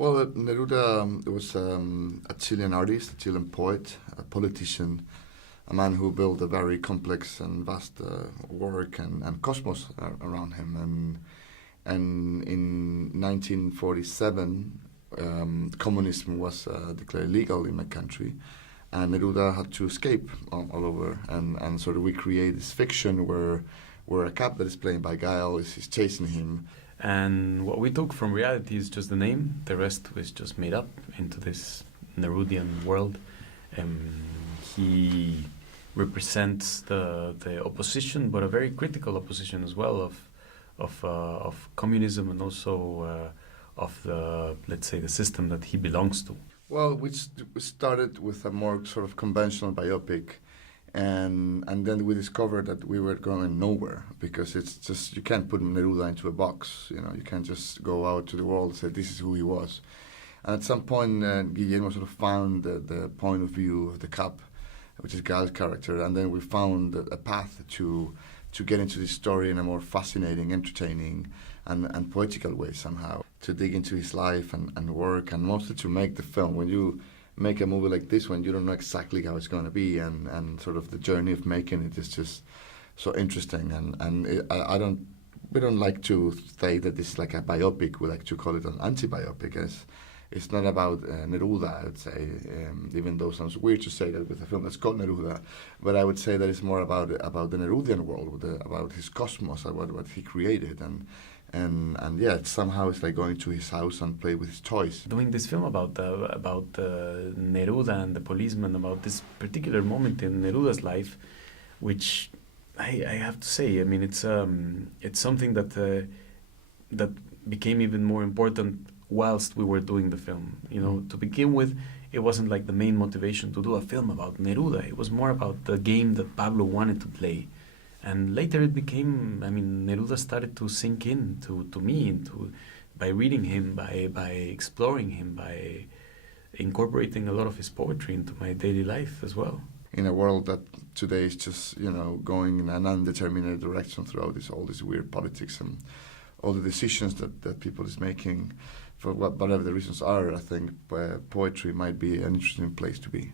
Well, Neruda was a Chilean artist, a Chilean poet, a politician, a man who built a very complex and vast work and cosmos around him. And in 1947, communism was declared legal in my country, and Neruda had to escape all over and sort of recreate this fiction where a cop that is played by Gael is chasing him. And what we took from reality is just the name. The rest was just made up into this Nerudian world. He represents the opposition, but a very critical opposition as well of communism and also of the, let's say, the system that he belongs to. Well, we started with a more sort of conventional biopic, and then we discovered that we were going nowhere, because it's just, you can't put Neruda into a box. You can't just go out to the world and say this is who he was. And at some point, Guillermo sort of found the point of view of the cop, which is Gael's character, and then we found a path to get into this story in a more fascinating, entertaining, and poetical way somehow, to dig into his life and work, and mostly to make the film. When you make a movie like this one, you don't know exactly how it's going to be, and sort of the journey of making it is just so interesting. We don't like to say that this is like a biopic. We like to call it an anti-biopic. It's not about Neruda, I would say, even though it sounds weird to say that with a film that's called Neruda. But I would say that it's more about the Nerudian world, about his cosmos, about what he created, and yeah, somehow it's like going to his house and play with his toys. Doing this film about Neruda and the policeman, about this particular moment in Neruda's life, which I have to say, I mean, it's something that became even more important whilst we were doing the film. To begin with, it wasn't like the main motivation to do a film about Neruda. It was more about the game that Pablo wanted to play. And later it became, I mean, Neruda started to sink in to me, by reading him, by exploring him, by incorporating a lot of his poetry into my daily life as well. In a world that today is just, going in an undetermined direction throughout all this weird politics and all the decisions that people is making, for whatever the reasons are, I think poetry might be an interesting place to be.